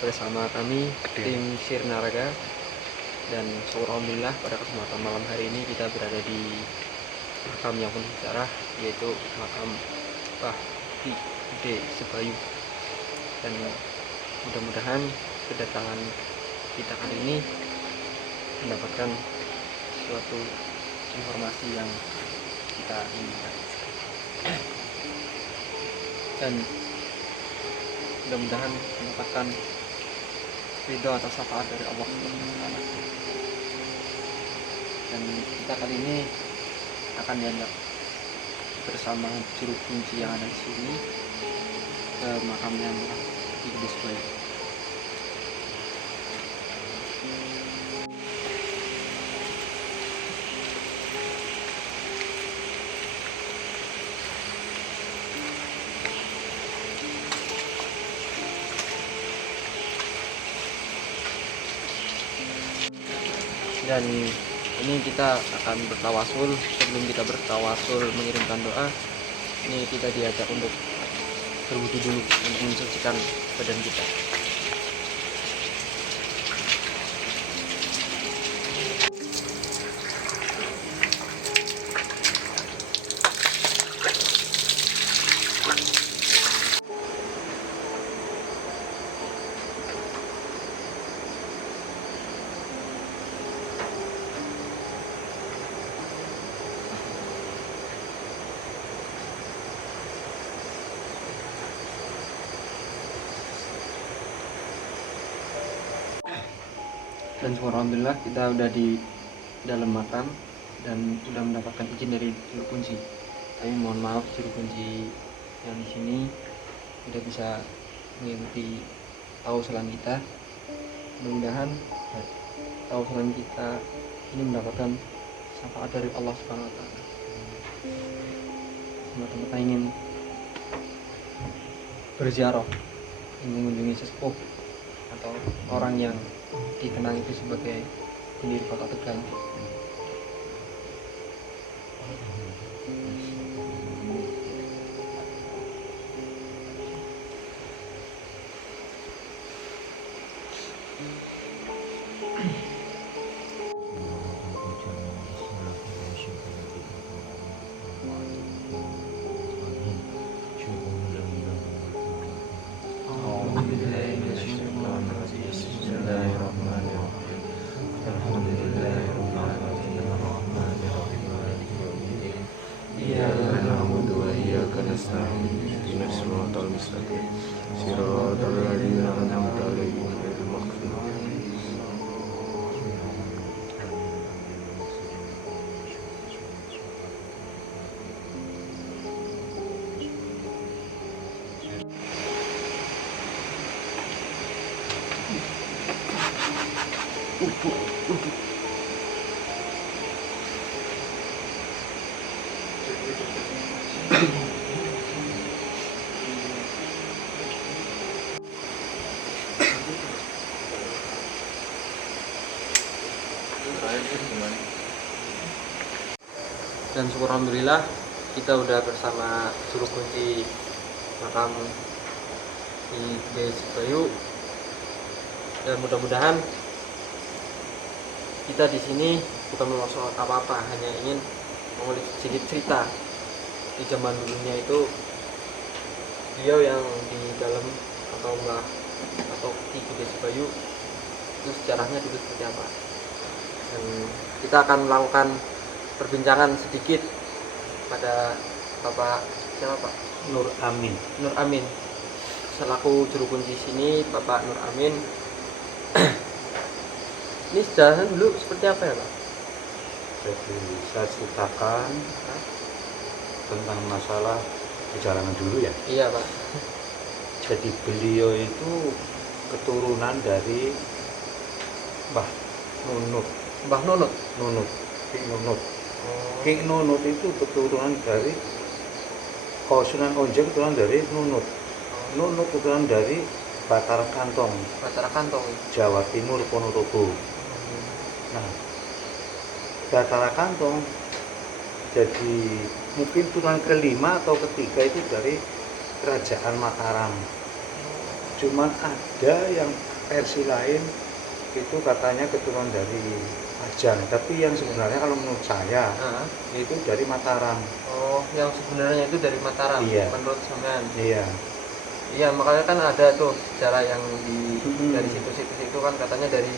bersama kami tim Sirnaraga. Dan alhamdulillah pada kesempatan malam hari ini kita berada di makam yang penuh sejarah, yaitu makam Mbah Ki Gede Sebayu. Dan mudah-mudahan kedatangan kita kali ini mendapatkan suatu informasi yang kita inginkan, dan mudah-mudahan mendapatkan ridho atas syafaat dari Allah SWT. Dan kita kali ini akan diajak bersama juru kunci yang ada di sini ke makamnya Mbah Ki Gede Sebayu. Dan ini kita akan bertawasul. Sebelum kita bertawasul mengirimkan doa, ini kita diajak untuk berwudu dulu untuk mensucikan badan kita. Dan alhamdulillah kita udah di dalam makam dan sudah mendapatkan izin dari juru kunci. Tapi mohon maaf, juru kunci yang di sini tidak bisa mengikuti tausulan kita. Mudah-mudahan tausulan kita ini mendapatkan syafaat dari Allah Subhanahu wa taala. Teman-teman ingin berziarah, ingin mengunjungi sesepuh atau orang yang dikenang itu sebagai pendiri kota Tegal. Dan syukur alhamdulillah kita udah bersama juru kunci makam Ki Gede Sebayu. Dan mudah-mudahan kita di sini bukan mengulik apa-apa, hanya ingin mengulik sedikit cerita. Di zaman dulunya itu beliau yang di dalam atau Mbah atau Ki Gede Sebayu itu sejarahnya dulu seperti apa. Dan kita akan melakukan perbincangan sedikit pada Bapak siapa Pak? Nur Amin. Nur Amin. Selaku juru kunci sini, Bapak Nur Amin. Ini sejarahnya dulu seperti apa ya Pak? Jadi saya ceritakan tentang masalah perjalanan dulu ya. Iya Pak. Jadi beliau itu keturunan dari Mbah Nunut. Mbah Nunut. King Nunut. King Nunut itu keturunan dari Sunan Onjek, keturunan dari Nunut. Nunut keturunan dari Batara Kantong, Jawa Timur, Ponorogo. Nah, Batara Kantong jadi mungkin turunan kelima atau ketiga itu dari Kerajaan Mataram. Cuman ada yang versi lain itu katanya keturunan dari Pajang, tapi yang sebenarnya kalau menurut saya Ah. itu dari Mataram. Oh, yang sebenarnya itu dari Mataram. Iya. Menurut sampean. Iya. Iya, makanya kan ada tuh sejarah yang dari Hmm. situs-situs itu kan katanya dari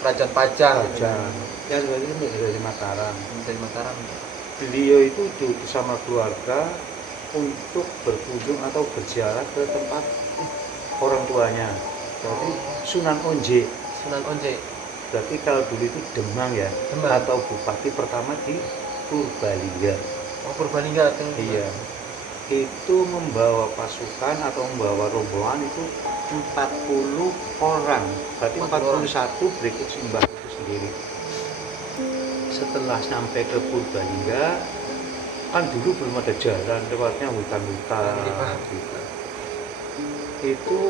Kerajaan Pajang. Pajang. Ya sebenarnya itu dari Mataram. Dari Mataram. Beliau itu diutus sama keluarga untuk berkunjung atau berziarah ke tempat orang tuanya. Jadi Sunan Onje. Sunan Onje. Berarti kalau dulu itu Demang ya, Demang. atau bupati pertama di Purbalingga. Oh, Purbalingga. Iya. Itu membawa pasukan atau membawa rombongan itu 40 orang. Berarti 41 berikut Simbah itu sendiri. Setelah sampai ke Purbalingga, kan dulu belum ada jalan, lewatnya hutan-hutan gitu. Itu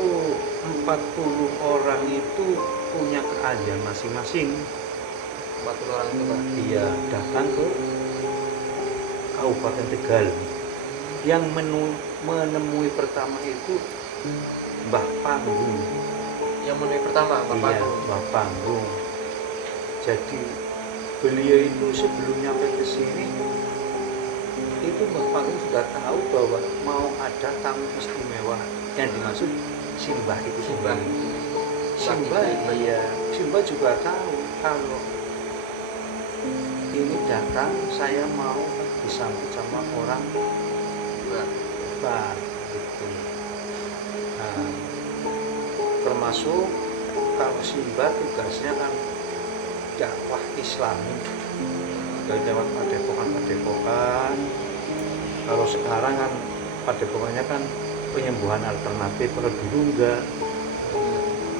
40 orang itu punya keahlian masing-masing. 40 orang itu, Pak. Iya, datang ke Kabupaten Tegal. Yang menemui pertama itu Mbah Panggung. Yang menemui pertama, Mbah Iya, Panggung. Mbah Panggung. Jadi beliau itu sebelum nyampe ke sini itu Mbah Panggung sudah tahu bahwa mau ada tamu istimewa yang dimaksud Simbah itu Simbah. Simbah juga tahu kalau ini datang saya mau disambut sama orang Mbah gitu. Nah, termasuk kalau Simbah tugasnya kan dakwah Islami dari lewat padepokan. Kalau sekarang kan padepokannya kan penyembuhan alternatif, kalau dulu enggak,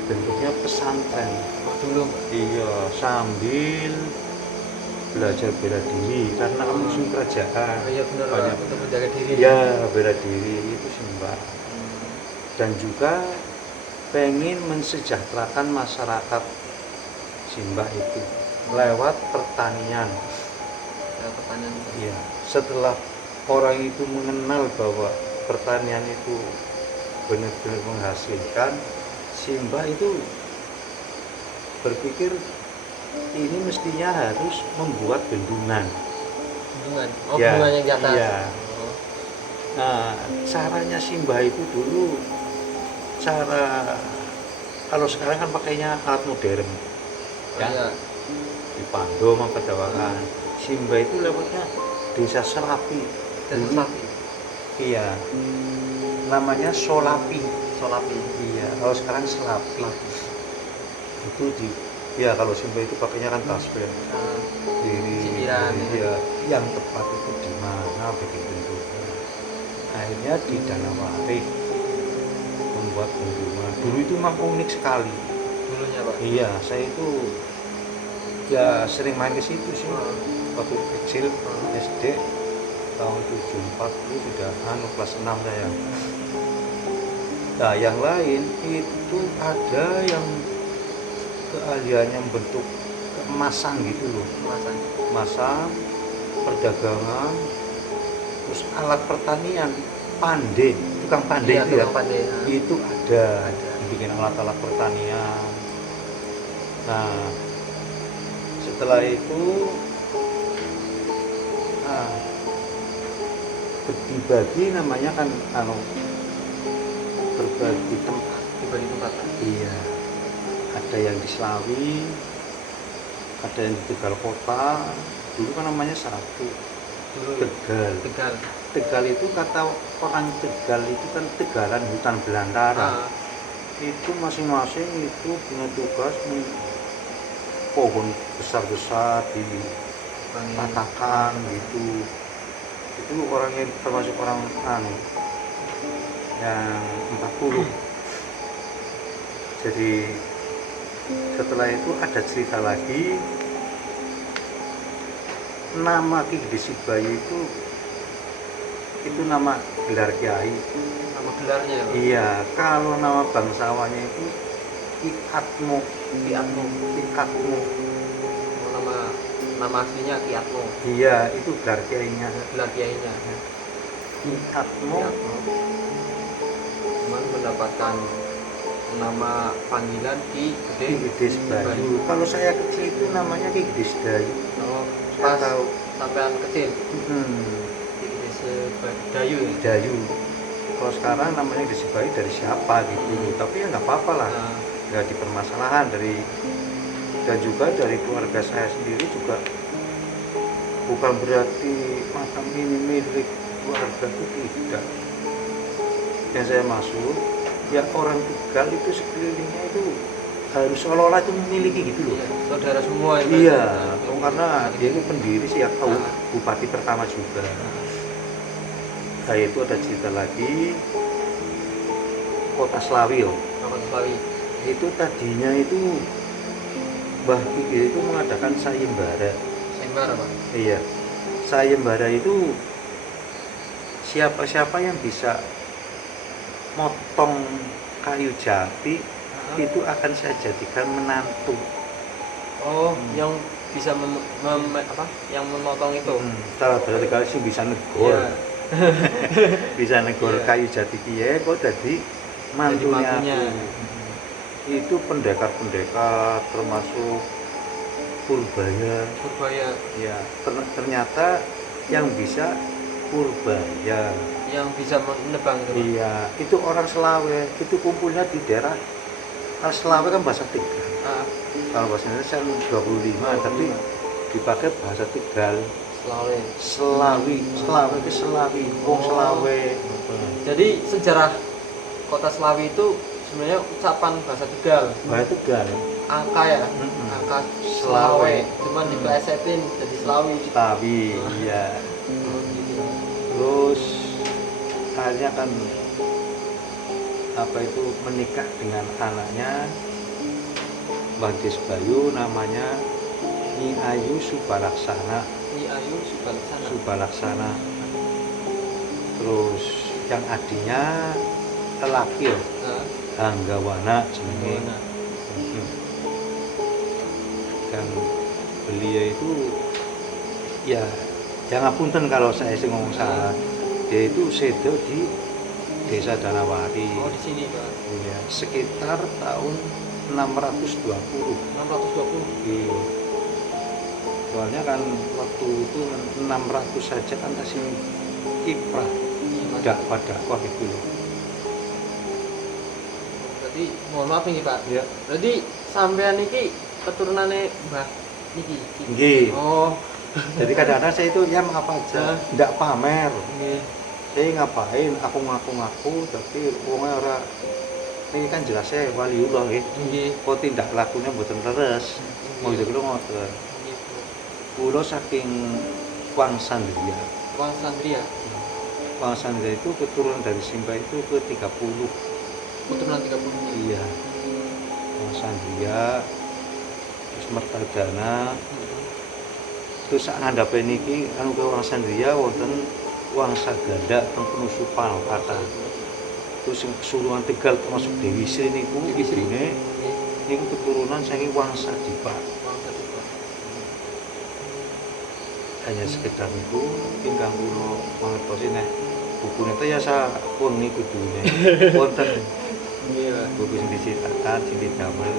bentuknya pesantren. Dulu. Iya, sambil belajar bela diri karena musuh kerajaan. Iya benar, banyak untuk menjaga diri. Ya, bela diri itu Simbah. Dan juga pengen mensejahterakan masyarakat Simbah itu lewat pertanian. Iya, setelah orang itu mengenal bahwa pertanian itu benar-benar menghasilkan, Simbah itu berpikir ini mestinya harus membuat bendungan. Bendungan. Oh, Ya, bendungan yang di atas. iya. Oh. Nah, caranya Simbah itu dulu kalau sekarang kan pakainya alat modern. Ya. Iya. Dipandu sama pedawakan. Simbah itu lewatnya desa Selapi. Desa Selapi. Iya. Namanya Solapi. Solapi. Iya, kalau sekarang Selapi. Itu kalau Simbah itu pakainya kan tasbih. Cikiran. Iya, yang tepat itu di mana bikin bendungan. Akhirnya di Danawari membuat bendungan. Dulu itu memang unik sekali. Dulunya, Pak. Iya, saya itu ya sering main ke situ sih. Waktu kecil SD tahun 74 itu sudah kelas 6 saya. Nah, yang lain itu ada yang keahliannya bentuk keemasan gitu loh. Keemasan, perdagangan, terus alat pertanian, tukang pandai itu ya. Itu ada bikin alat-alat pertanian. Nah, setelah itu dibagi namanya kan berbagi tempat. Iya, ada yang di Slawi, ada yang di Tegal Kota. Dulu kan namanya satu Tegal itu kata orang Tegal itu kan Tegalan hutan belantara. Itu masing-masing itu punya tugas pohon besar-besar dipatahkan gitu. Itu orangnya termasuk orang yang 40. Jadi setelah itu ada cerita lagi, nama Ki Gede Sibayu itu nama gelar kiai. Nama gelarnya ya, Pak? Iya, kalau nama bangsawannya itu Ki Atmo. Nama aslinya Ki Atmo. Iya, itu gelar kiainya. Ki Atmo. Cuman mendapatkan nama panggilan Ki Ki Gede Sebayu. Kalau saya kecil itu namanya Ki Gede Sedayu. Oh, Saya pas tahu. sampean kecil Hmm, Ki Gede Sedayu ya. Dayu. Kalau sekarang namanya Gede Sebayu dari siapa gitu. Tapi ya nggak apa-apa lah. Nah, Nggak dipermasalahan dari, dan juga dari keluarga saya sendiri juga bukan berarti makam ini milik keluarga itu tidak. Yang saya maksud ya orang Tegal itu sekelilingnya itu harus seolah-olah itu memiliki gitu loh. iya, saudara semua ya. Iya, karena dia itu pendiri sih ya, tahu Nah. bupati pertama juga. Nah itu ada cerita lagi kota Slawi loh. Kapan Slawi. Itu tadinya itu Mbah Kiki itu mengadakan sayembara. Sembar apa? Iya, sayembara itu siapa-siapa yang bisa motong kayu jati itu akan saya jadikan menantu. Oh, yang bisa yang memotong itu. Kalau berarti kalau sih bisa negor, Iya. bisa negor Iya. kayu jati kiye kok jadi mantunya mantunya. aku. Itu pendekar-pendekar termasuk Purbaya. Purbaya Ya, ternyata yang bisa Purbaya. yang bisa menebang itu. Pak. Iya, itu orang Selawe, itu kumpulnya di daerah Selawe kan bahasa Tegal. Ah, Kalau bahasa Indonesia 25, tapi dipakai bahasa Tegal. Slawi. Selawi, Selawe ke Selawi, wong Selawe. Jadi sejarah kota Slawi itu sebenarnya ucapan bahasa Tegal. Bahasa Tegal. Angka ya, Mm-mm. angka Slawe. Slawe. Cuman diplesetin jadi Slawi. Selawi, iya. Terus akhirnya kan apa itu menikah dengan anaknya Mbah Desbayu, namanya Nyi Ayu Subalaksana. Nyi Ayu Subalaksana. Subalaksana. Terus yang adiknya lelaki ya, Nah, Hanggawana jenenge. nah. Dan beliau itu ya jangan ngapunten kalau saya sih ngomong salah, dia itu sedo di Desa Danawari. Oh, di sini Pak. Ya, sekitar tahun 620. 620. Iya. Soalnya kan waktu itu 600 saja kan masih kiprah, Iya, Mas. tidak pada wah itu loh. Berarti mohon maaf nih Pak. Ya. Berarti sampean iki keturunannya Mbah niki. Nggih. Oh, Jadi kadang-kadang saya itu ya apa aja, tidak pamer. nggih. Saya ngapain, aku ngaku-ngaku, tapi wongnya ora. Ini kan jelas saya waliullah ya. Nggih. Kok tindak lakunya mboten leres. Mau itu kira ngoten. Nggih, Bu. Kulo saking Wang Sandria. Wang Sandria. Wang Sandria itu keturunan dari Simba itu ke 30. Keturunan 30. Iya. Wang Sandria, terus Mertadana, terus sak ngandhape niki anu ke Wang Sandria wonten Wang Saganda teng Penusupan kata. Terus sing Kesuruhan Tegal termasuk Dewi Sri niku Dewi Sri. ibune niku keturunan saking Wang Sadipa. Wang Sadipa. Hanya sekedar niku ingkang kula mangertosi nek bukune teh ya sawengi kudune. Wonten Nggih, Pak. buku sing diciptakan sing didamel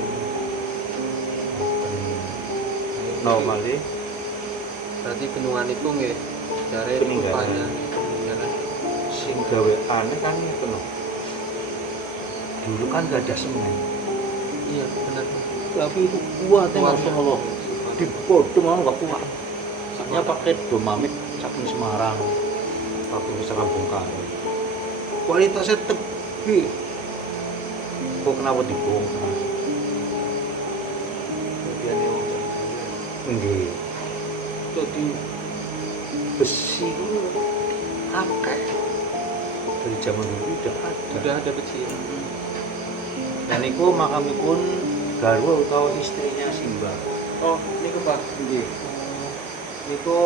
wonten normal iki. Berarti bendungan itu nggih dari Peninggalan. rupanya peninggalan. Sing gawe aneh kan itu loh. Dulu kan gak ada semen, Iya, benar. tapi itu kuatnya Kuat. Masya Allah. Di Bodong mau nggak kuat. Saya pakai domamit saking Semarang, waktu Semarang Bung Karno. Kualitasnya tebi. Kok kenapa dibongkar? Kemudiannya Nggih. Jadi besi itu akeh dari zaman dulu udah ada. sudah ada kecil. Dan itu makamipun garwa utawa istrinya Simba. Oh, ini ke Pak. Nggih. Niku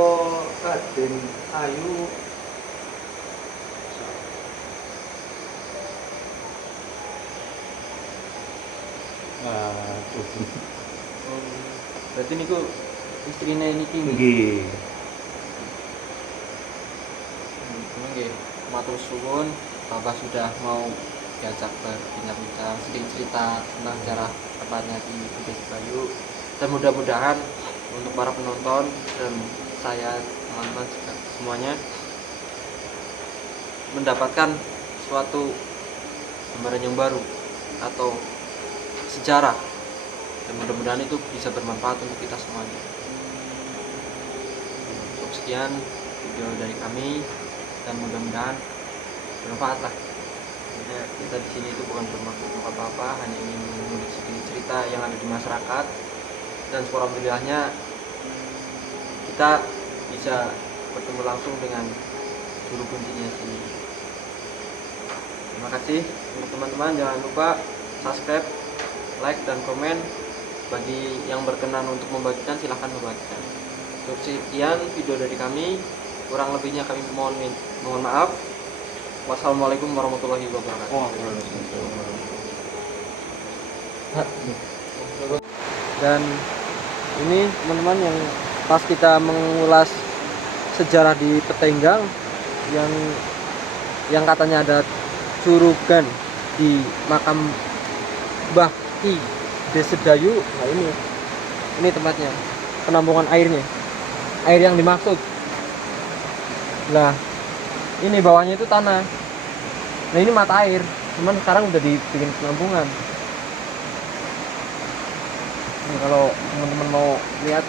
Raden Ayu Berarti niku istrine niki nggih. nggih. Nggih, matur suwun Bapak sudah mau diajak berbincang-bincang, sedikit cerita tentang sejarah tepatnya di Budi Bayu. Dan mudah-mudahan untuk para penonton dan saya, teman-teman semuanya mendapatkan suatu gambaran yang baru atau sejarah, dan mudah-mudahan itu bisa bermanfaat untuk kita semuanya. Cukup sekian video dari kami dan mudah-mudahan bermanfaat lah. Jadi kita di sini itu bukan bermaksud apa-apa, hanya ingin mengulik sedikit cerita yang ada di masyarakat, dan alhamdulillahnya kita bisa bertemu langsung dengan juru kuncinya sini. Terima kasih untuk teman-teman, jangan lupa subscribe, like, dan komen. Bagi yang berkenan untuk membagikan silahkan membagikan. Cukup sekian video dari kami, kurang lebihnya kami mohon maaf. Wassalamualaikum warahmatullahi wabarakatuh. Dan ini teman-teman, yang pas kita mengulas sejarah di Petenggang yang katanya ada curugan di makam Mbah Ki Desedayu. Nah ini tempatnya, penampungan airnya, air yang dimaksud. Nah ini bawahnya itu tanah. Nah ini mata air, cuman sekarang udah dibikin penampungan. Ini kalau teman-teman mau lihat,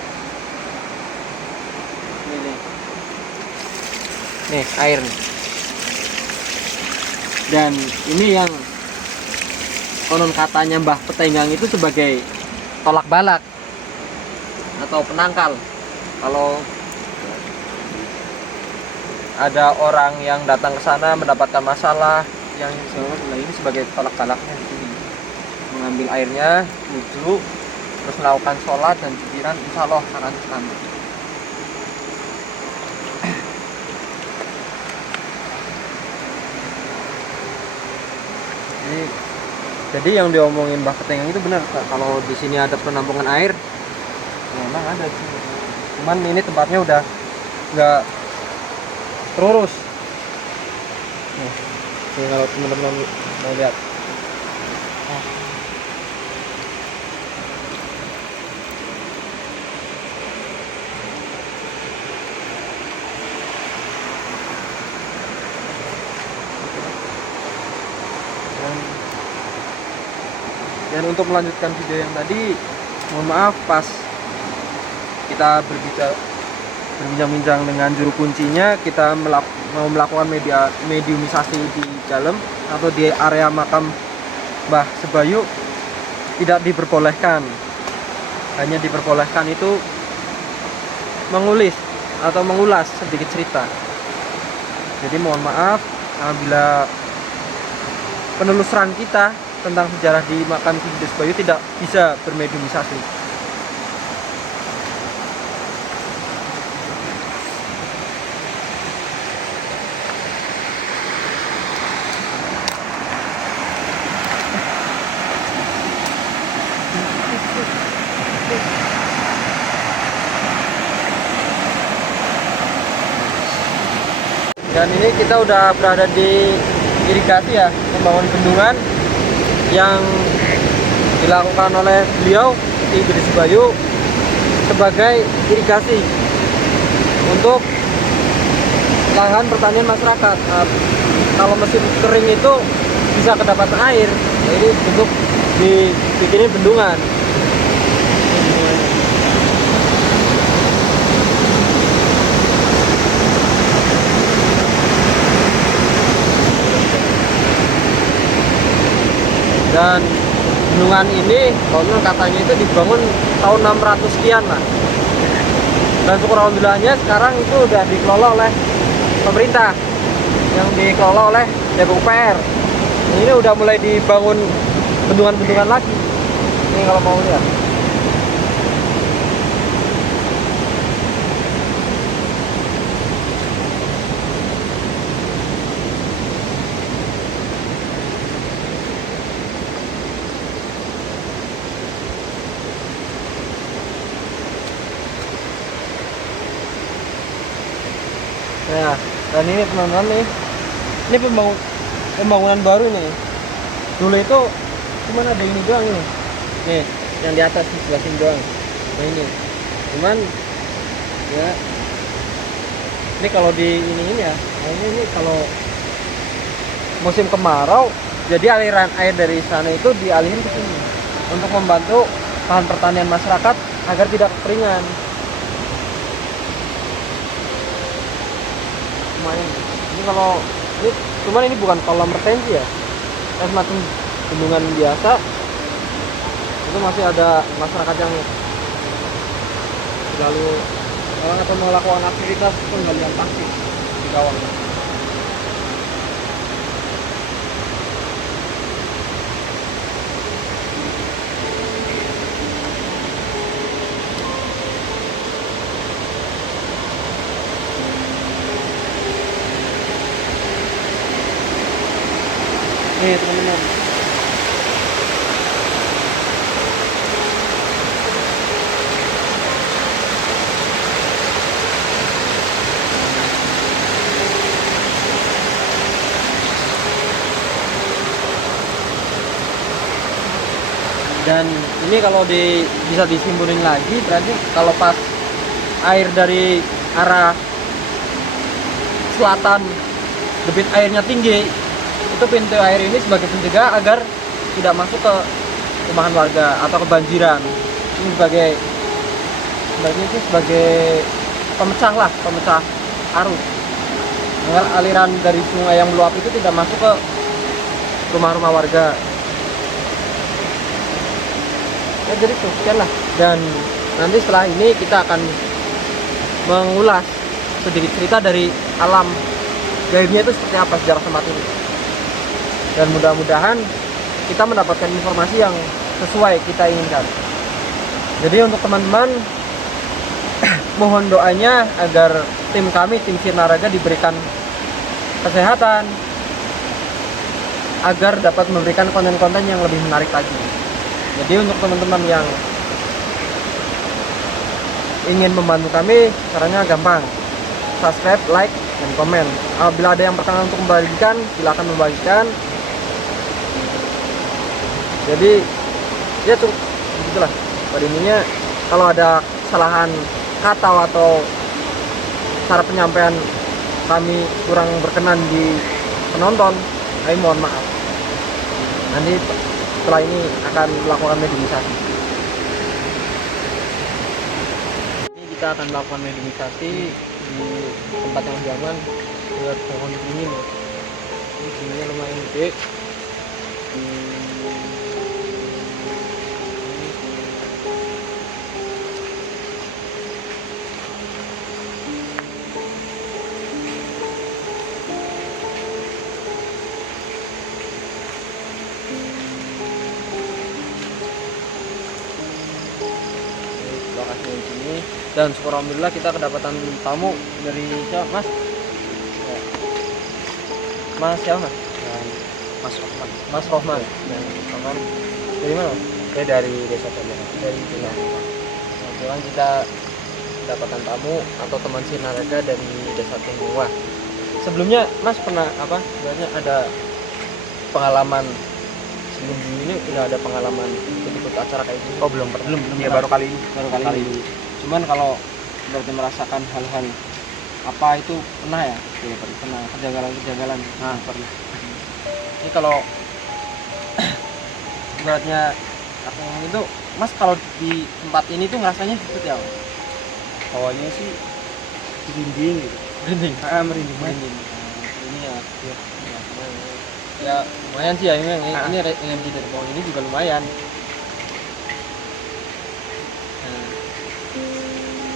nih air nih. Dan ini yang konon katanya Mbah Petenggang itu sebagai tolak balak atau penangkal. Kalau ada orang yang datang ke sana mendapatkan masalah yang ini sebagai tolak balaknya di sini. Mengambil airnya, wudhu, terus melakukan sholat dan pikiran, insya Allah akan selamat. Jadi yang diomongin Mbah Petenggang itu benar, kalau di sini ada penampungan air, memang ada sih. Cuman ini tempatnya udah nggak terurus. Nih, kalau teman-teman mau lihat. Dan untuk melanjutkan video yang tadi, mohon maaf pas kita berbincang-bincang dengan juru kuncinya, kita mau melakukan mediumisasi di dalam atau di area makam Mbah Sebayu, tidak diperbolehkan. Hanya diperbolehkan itu mengulas sedikit cerita. Jadi mohon maaf apabila penelusuran kita tentang sejarah di makam Ki Desebayu tidak bisa bermediumisasi. Dan ini kita udah berada di irigasi ya, membangun bendungan yang dilakukan oleh beliau Ki Desebayu sebagai irigasi untuk lahan pertanian masyarakat. Nah, kalau musim kering itu bisa kedapatan air, jadi untuk dibikinin bendungan. Dan bendungan ini konon katanya itu dibangun tahun 600 sekian lah. Dan syukur alhamdulillahnya sekarang itu udah dikelola oleh pemerintah, yang dikelola oleh DPUPR. Ini udah mulai dibangun bendungan-bendungan lagi. Ini kalau mau lihat. Nah, dan ini teman-teman nih, ini pembangunan baru nih. Dulu itu cuman ada ini doang nih. Nih, yang di atas di sebelah sini doang. Nah ini. Cuman ya ini kalau di ini ya, nah ini kalau musim kemarau, jadi aliran air dari sana itu dialihin ke sini untuk membantu bahan pertanian masyarakat agar tidak kekeringan. Lumayan. Ini kalau ini cuman ini bukan kolam retensi ya, semacam bendungan biasa. Itu masih ada masyarakat yang lalu atau melakukan aktivitas penggalian pasir di kawahnya. Nih teman-teman, dan ini kalau bisa disimpulin lagi, berarti kalau pas air dari arah selatan debit airnya tinggi, itu pintu air ini sebagai pencegah agar tidak masuk ke perumahan warga atau kebanjiran. Ini sebagai pemecah lah, pemecah arus agar aliran dari sungai yang meluap itu tidak masuk ke rumah-rumah warga. Ya, jadi sekian lah, dan nanti setelah ini kita akan mengulas sedikit cerita dari alam gaibnya itu seperti apa sejarah tempat ini, dan mudah-mudahan kita mendapatkan informasi yang sesuai kita inginkan. Jadi untuk teman-teman mohon doanya agar tim kami, tim Sinaraga, diberikan kesehatan agar dapat memberikan konten-konten yang lebih menarik lagi. Jadi untuk teman-teman yang ingin membantu kami, caranya gampang: subscribe, like, dan komen. Apabila ada yang berkenan untuk membagikan, silakan membagikan. Jadi ya cukup begitulah pada intinya. Kalau ada kesalahan kata atau cara penyampaian kami kurang berkenan di penonton, kami mohon maaf. Nanti setelah ini akan melakukan mediumisasi. Ini kita akan melakukan mediumisasi di tempat yang lebih aman, buat pohon dingin ya. Ini dinginnya lumayan gede. Lokasinya di sini, dan syukur alhamdulillah kita kedapatan tamu dari siapa, Mas? Mas siapa, Mas? Mas Rohman. Mas Rohman. Rohman. Dari mana? Saya dari desa Tanjung. Dari Bina. Kebetulan kita kedapatan tamu atau teman Sinaraga dari desa Tungguwa. Sebelumnya Mas pernah apa? Sebenarnya ada pengalaman sebelum ini, udah ada pengalaman ikut acara kayak gini? Oh belum pernah. Belum Ya pernah. baru kali ini. Baru kali ini. Cuman kalau berarti merasakan hal-hal apa itu pernah ya? Iya pernah. Pernah kejanggalan. Nah pernah. Ini kalau beratnya aku ngomong itu, Mas kalau di tempat ini tuh ngerasanya seperti apa? Awalnya sih merinding gitu. Merinding. Merinding. Ini ya. Ya lumayan sih ya, ini energi dari pohon ini juga lumayan. Nah,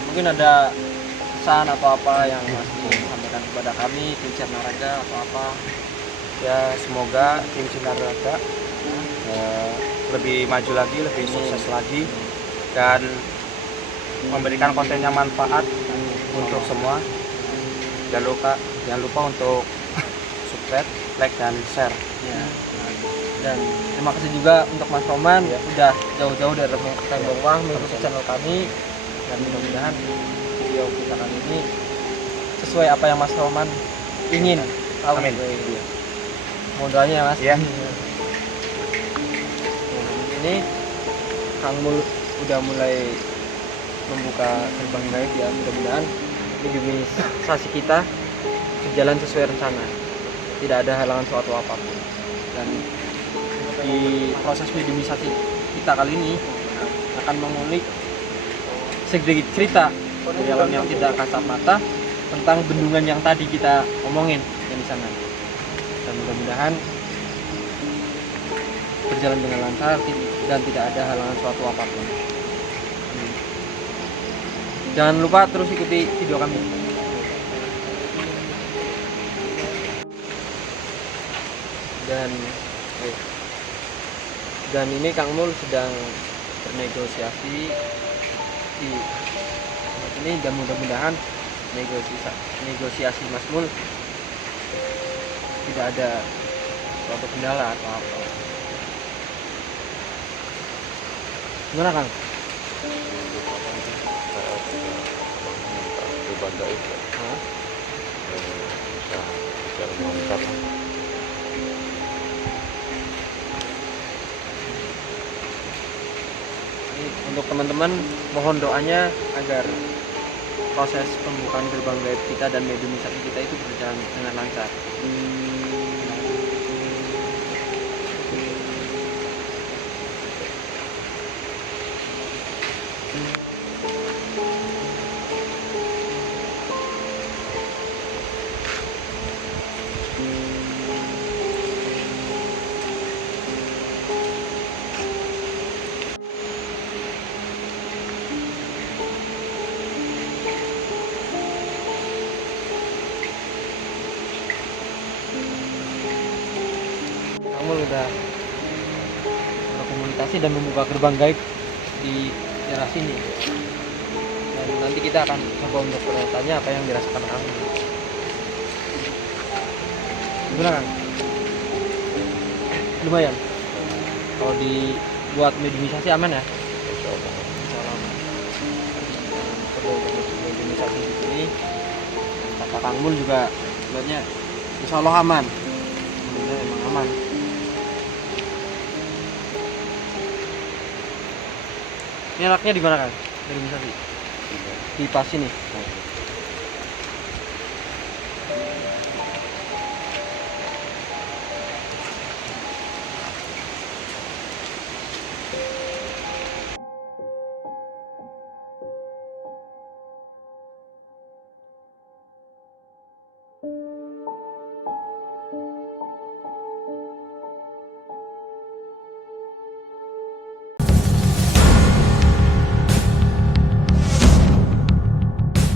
mungkin ada pesan atau apa yang Mas ingin sampaikan kepada kami, tim Sinaraga atau apa? Ya semoga tim Sinaraga lebih maju lagi, lebih sukses lagi, dan memberikan konten yang manfaat untuk semua. Jangan lupa untuk subscribe, like, dan share. Ya. Dan terima kasih juga untuk Mas Roman ya, udah jauh-jauh dari Tembongwang mengikuti channel kami, dan mudah-mudahan video kita kali ini sesuai apa yang Mas Roman ingin. Amin. Mau doanya ya, Mas. Ya. ini Kang Mul udah mulai membuka gerbang gaib ya, mudah-mudahan mediumisasi kita berjalan sesuai rencana, tidak ada halangan suatu apapun. Dan di proses mediumisasi kita kali ini akan mengulik sedikit cerita dari alam yang tidak kasat mata tentang bendungan yang tadi kita omongin yang di sana. Dan mudah-mudahan berjalan dengan lancar dan tidak ada halangan suatu apapun. Jangan lupa terus ikuti video kami. Dan ini Kang Mul sedang bernegosiasi di tempat ini, dan mudah-mudahan negosiasi Mas Mul tidak ada suatu kendala atau apa. Gimana Kang? Banda itu bisa bicara mantap. Ini untuk teman-teman, mohon doanya agar proses pembukaan gerbang gaib kita dan mediumisasi kita itu berjalan dengan lancar. Kamu udah berkomunikasi dan membuka gerbang gaib di daerah sini, dan nanti kita akan coba untuk bertanya apa yang dirasakan kamu. Gimana Kang? Lumayan. Kalau dibuat mediumisasi aman ya? Insya Allah. Insya Allah aman. Coba untuk mediumisasi di sini. Kata Kang Mul juga sebenarnya insya Allah aman. Sebenarnya emang aman. Ini enaknya di mana Kang? Mediumisasi? Di pas ini.